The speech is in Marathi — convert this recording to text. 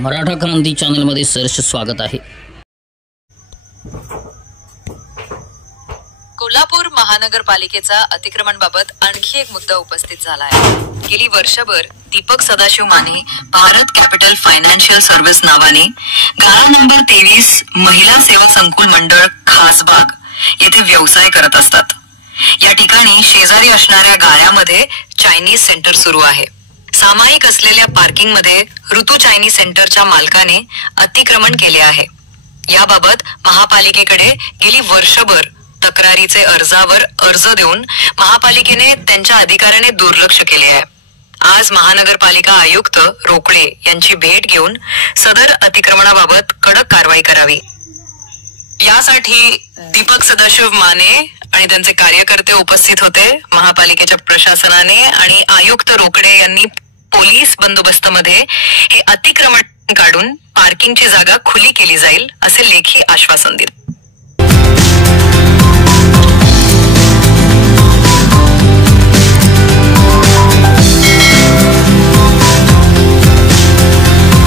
मराठा क्रांती चॅनलमध्ये सहर्ष स्वागत आहे। कोल्हापूर महानगरपालिकेचा अतिक्रमणबाबत आणखी एक मुद्दा उपस्थित झाला आहे। गेली वर्षभर Deepak Sadashiv Mane Bharat capital financial service नावाने गाळा नंबर 23 महिला सेवा संकुल मंडळ खासबाग येथे व्यवसाय करत असतात। या ठिकाणी शेजारी असणाऱ्या गाळ्यामध्ये चायनीज सेंटर सुरू आहे। सामायिक असलेल्या पार्किंग मध्ये ऋतू चायनीज सेंटरच्या मालकाने अतिक्रमण केले आहे। याबाबत महापालिकेकडे गेली वर्षभर तक्रारीचे अर्जावर अर्ज देऊन महापालिकेने त्यांच्या अधिकाऱ्याने दुर्लक्ष केले आहे। आज महानगरपालिका आयुक्त रोकडे यांची भेट घेऊन सदर अतिक्रमणाबाबत कडक कारवाई करावी यासाठी दीपक सदाशिव माने आणि त्यांचे कार्यकर्ते उपस्थित होते। महापालिकेच्या प्रशासनाने आणि आयुक्त रोकडे यांनी पोलीस बंदोबस्तामध्ये हे अतिक्रमण काढून पार्किंगची जागा खुली केली जाईल असे लेखी आश्वासन दिले।